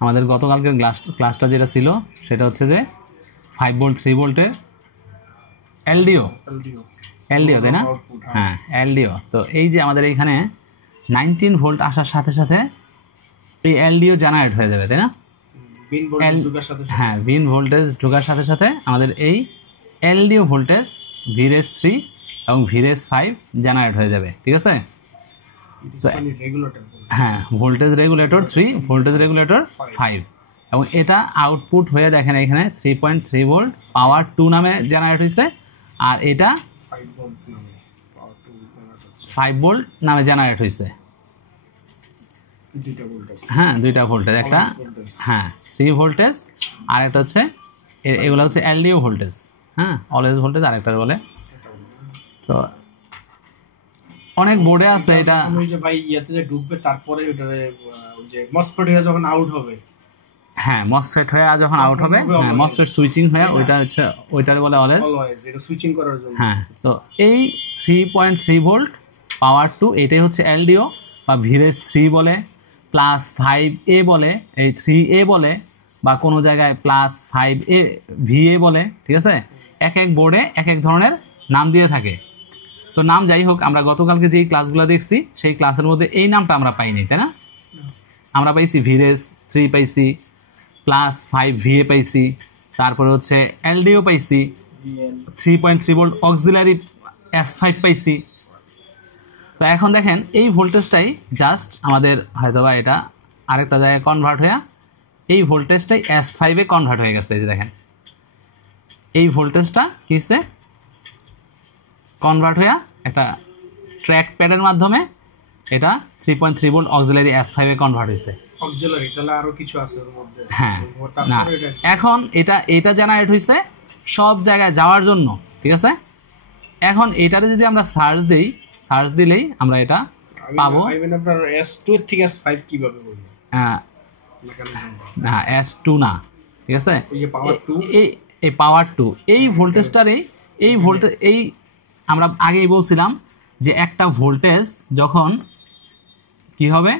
আমাদের গতকালকের ক্লাসটা যেটা ছিল সেটা হচ্ছে যে 5 ভোল্ট 3 ভোল্টের এলডিও তাই না? হ্যাঁ, এলডিও। তো এই যে আমাদের এইখানে 19 ভোল্ট আসার সাথে সাথে এই এলডিও জেনারেট হয়ে যাবে, তাই না? হ্যাঁ, বিন ভোল্টেজ ঢোকার সাথে সাথে আমাদের এই এলডিও ভোল্টেজ VRS3 এবং VRS5 জেনারেট হয়ে যাবে, ঠিক আছে? হ্যাঁ, ভোল্টেজ রেগুলেটর 3, ভোল্টেজ রেগুলেটর 5, এবং এটা আউটপুট হয়ে দেখেন এখানে 3.3 ভোল্ট পাওয়ার 2 নামে জেনারেট হয়েছে, আর এটা 5 ভোল্ট নামে জেনারেট হয়েছে। হ্যাঁ, দুইটা ভোল্টেজ, একটা হ্যাঁ 3 ভোল্টেজ আর একটা হচ্ছে এগুলো হচ্ছে এলডিও ভোল্টেজ। হ্যাঁ, অলওয়েজ ভোল্টেজ আরেকটা বলে। তো অনেক বোর্ডে আছে এটা, ওই যে ভাই ইয়াতে যে ঢুকবে তারপরে ওটা ওই যে মসফেট হয়ে যখন আউট হবে, হ্যাঁ মসফেট হয়ে যখন আউট হবে, হ্যাঁ মসফেট সুইচিং হয়ে ওইটা হচ্ছে ওইটার বলে অলওয়েজ, এটা সুইচিং করার জন্য। হ্যাঁ, তো এই 3.3 ভোল্ট পাওয়ার 2 এটাই হচ্ছে এলডিও বা VRS3 বলে, +5A বলে, এই 3A বলে, বা কোনো জায়গায় +5A VA বলে, ঠিক আছে? এক এক বোর্ডে এক এক ধরনের নাম দিয়ে থাকে। তো নাম যাই হোক, আমরা গতকালকে যেই ক্লাসগুলো দেখছি সেই ক্লাসের মধ্যে এই নামটা আমরা পাইনি, তাই না? আমরা পাইছি VRS3 পাইছি, +5VA পাইছি, তারপরে হচ্ছে এলডিও পাইছি, 3.3 ভোল্ট অক্সিলারি S5 পাইছি। তো এখন দেখেন এই ভোল্টেজটাই জাস্ট আমাদের হয়তোবা এটা আরেকটা জায়গায় কনভার্ট হয়ে এই ভোল্টেজটাই S5 এ কনভার্ট হয়ে গেছে। এই যে দেখেন এই ভোল্টেজটা কি হচ্ছে কনভার্ট হয়ে একটা ট্র্যাক প্যাডের মাধ্যমে এটা 3.3 ভোল্ট অক্সিলারি S5 এ কনভার্ট হয়েছে। অক্সিলারি তাহলে আরো কিছু আছে ওর মধ্যে। হ্যাঁ, না এখন এটা জেনারেট হইছে সব জায়গায় যাওয়ার জন্য, ঠিক আছে? এখন এটারে যদি আমরা সার্চ দেই, সার্চ দিলেই আমরা এটা পাবো। আপনার S2 এর থেকে S5 কিভাবে বলবো? না S2 না, ঠিক আছে? এই যে পাওয়ার 2, এই পাওয়ার 2 এই ভোল্টেজটারে এই ভোল্টেজ এই আমরা আগেই বলছিলাম যে একটা ভোল্টেজ যখন কি হবে,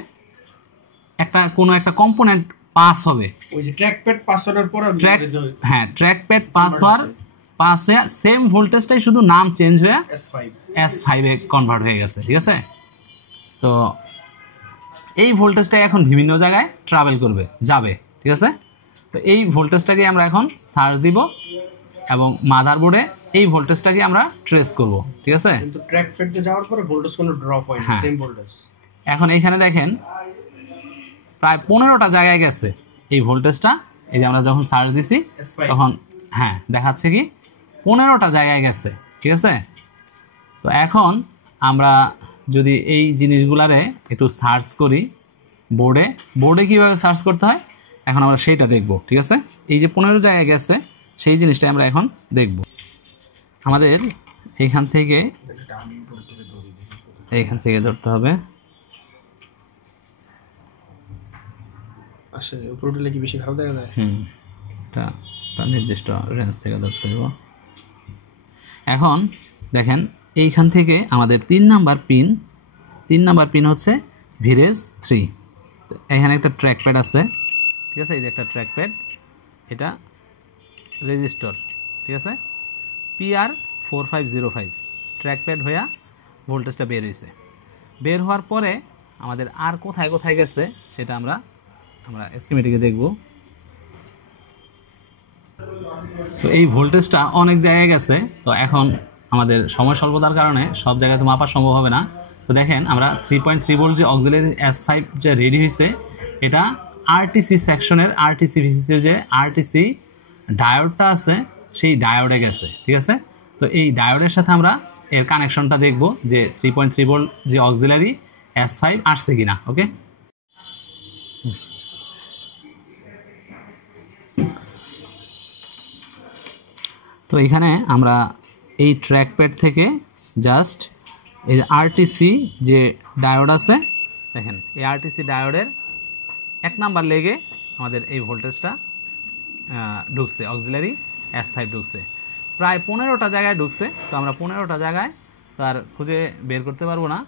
একটা কোনো একটা কম্পোনেন্ট পাস হবে, ওই যে ট্র্যাক প্যাড পাস হওয়ার পর হ্যাঁ ট্র্যাক প্যাড পাস হয়ে সেম ভোল্টেজটাই শুধু নাম চেঞ্জ হয়ে S5 এ কনভার্ট হয়ে গেছে, ঠিক আছে? তো এই ভোল্টেজটাই এখন বিভিন্ন জায়গায় ট্রাভেল করবে, যাবে, ঠিক আছে? তো এই ভোল্টেজটাকে আমরা এখন সার্চ দিব এবং মাদারবোর্ডে এই ভোল্টেজটাকে আমরা ট্রেস করব, ঠিক আছে? কিন্তু ট্র্যাক প্যাডে যাওয়ার পরে ভোল্টেজ কোনো ড্রপ হয় না, সেম ভোল্টেজ। এখন এইখানে দেখেন প্রায় 15টা জায়গায় গেছে এই ভোল্টেজটা। এই যে আমরা যখন সার্চ দিছি তখন হ্যাঁ দেখাচ্ছে কি 15টা জায়গায় গেছে, ঠিক আছে? তো এখন আমরা যদি এই জিনিসগুলারে একটু সার্চ করি বোর্ডে কীভাবে সার্চ করতে হয় এখন আমরা সেইটা দেখব, ঠিক আছে? এই যে 15 জায়গায় গেছে সেই জিনিসটাই আমরা এখন দেখব। আমাদের এইখান থেকে ধরতে হবে। আসলে উপরে উঠলে কি বেশি ভালো দেখা যায়? এটা নির্দিষ্ট রেঞ্জ থেকে ধরতে হবে। এখন দেখেন এইখান থেকে আমাদের 3 নাম্বার পিন হচ্ছে VRS3। এখানে একটা ট্র্যাক প্যাড আছে, ঠিক আছে? এই যে একটা ট্র্যাক প্যাড, এটা রেজিস্টর, ঠিক আছে? PR4505 ট্র্যাক প্যাড হয়ে ভোল্টেজটা বের হয়েছে। বের হওয়ার পরে আমাদের আর কোথায় কোথায় গেছে সেটা আমরা স্কিমেটিকে দেখব। তো এই ভোল্টেজটা অনেক জায়গায় গেছে। তো এখন আমাদের সময় স্বল্পতার কারণে সব জায়গায় তো মাপা সম্ভব হবে না। তো দেখেন আমরা 3.3 ভোল্ট যে অক্সিলারি S5 যে রেডি হয়েছে এটা RTC সেকশনের RTC-VCCর যে RTC ডায়োডটা আছে সেই ডায়োডে গেছে, ঠিক আছে? তো এই ডায়োডের সাথে আমরা এর কানেকশনটা দেখব যে 3.3 ভোল্ট যে অক্সিলারি S5 আসছে কিনা। ওকে, তো এখানে আমরা এই ট্র্যাক প্যাড থেকে জাস্ট এই আরটিসি যে ডায়োড আছে দেখেন এই আরটিসি ডায়োডের 1 নাম্বার লেগে আমাদের এই ভোল্টেজটা ঢুকছে, অক্সিলারি S5 ঢুকছে। প্রায় 15টা জায়গায় ঢুকছে। তো আমরা 15টা জায়গায় তার খুঁজে বের করতে পারবো না।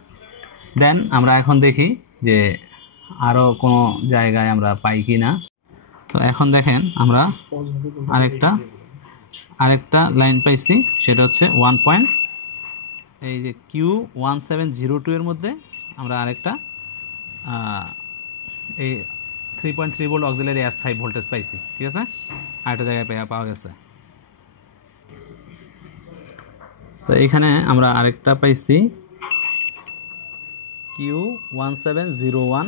দেন আমরা এখন দেখি যে আরও কোনো জায়গায় আমরা পাই কি না। তো এখন দেখেন আমরা আরেকটা লাইন পাইছি, সেটা হচ্ছে 1 পয়েন্ট, এই যে Q1702 এর মধ্যে আমরা আরেকটা এই 3.3 ভোল্ট অক্সিলারি S5 ভোল্টেজ পাইছি। ঠিক আছে, আরেকটা জায়গায় পাওয়া গেছে। তো এখানে আমরা আরেকটা পাইছি Q1701,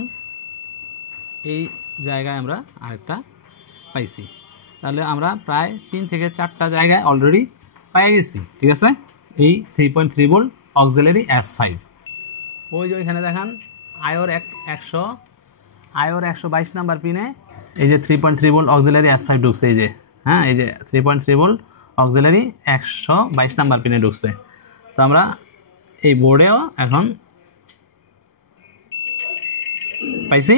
এই জায়গায় আমরা আরেকটা পাইছি। তাহলে আমরা প্রায় 3 থেকে 4টা জায়গায় অলরেডি পেয়ে গেছি। ঠিক আছে, এই 3.3 ভোল্ট অক্সিলারি S5। ওই যে ওইখানে দেখেন আয়োর 122 নাম্বার পিনে এই যে 3.3 ভোল্ট অক্সিলারি S5 ঢুকছে, এই যে হ্যাঁ, এই যে 3.3 ভোল্ট অক্সিলারি 122 নাম্বার পিনে ঢুকছে। তো আমরা এই বোর্ডেও এখন পাইছি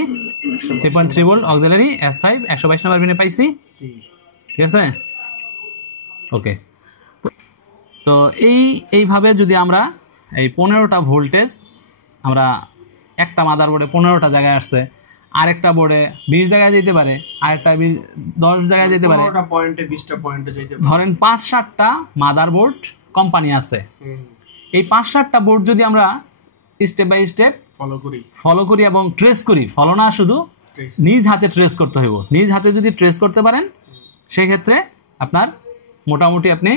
3.3 ভোল্ট অক্সিলারি S5 122 নাম্বার পিনে পাইছি। ঠিক আছে, ওকে। তো এইভাবে যদি আমরা এই 15টা ভোল্টেজ, আমরা একটা মাদারবোর্ডে 15টা জায়গায় আসছে, আরেকটা বোর্ডে 20 জায়গায় যেতে পারে, আরেকটা 10 জায়গায় যেতে পারে, 20টা পয়েন্টে যেতে পারে। ধরেন 5-7টা মাদারবোর্ড কোম্পানি আছে। এই 5-7টা বোর্ড যদি আমরা স্টেপ বাই স্টেপ ফলো করি এবং ট্রেস করি, ফলো না শুধু নিজ হাতে ট্রেস করতে হইব। নিজ হাতে যদি ট্রেস করতে পারেন সেক্ষেত্রে আপনার মোটামুটি আপনি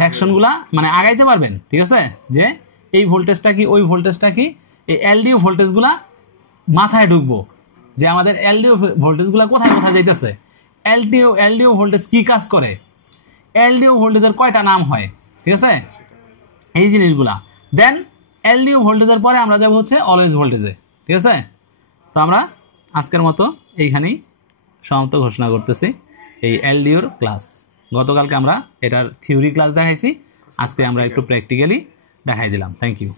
সেকশনগুলা মানে আগাইতে পারবেন। ঠিক আছে, যে এই ভোল্টেজটা কি, ওই ভোল্টেজটা কি, এই এলডিও ভোল্টেজগুলা মাথায় ঢুকবো, যে আমাদের এলডিও ভোল্টেজগুলা কোথায় কোথায় যাইতেছে, এলডিও ভোল্টেজ কি কাজ করে, এলডিও ভোল্টেজের কয়টা নাম হয়। ঠিক আছে, এই জিনিসগুলা। দেন এলডিও ভোল্টেজের পরে আমরা যাব হচ্ছে অলওয়েজ ভোল্টেজে। ঠিক আছে, তো আমরা আজকের মতো এইখানেই সমাপ্ত ঘোষণা করতেছি এই এলডিওর ক্লাস। গতকালকে আমরা এটার থিওরি ক্লাস দেখাইছি, আজকে আমরা একটু প্র্যাকটিক্যালি দেখাই দিলাম। Thank you.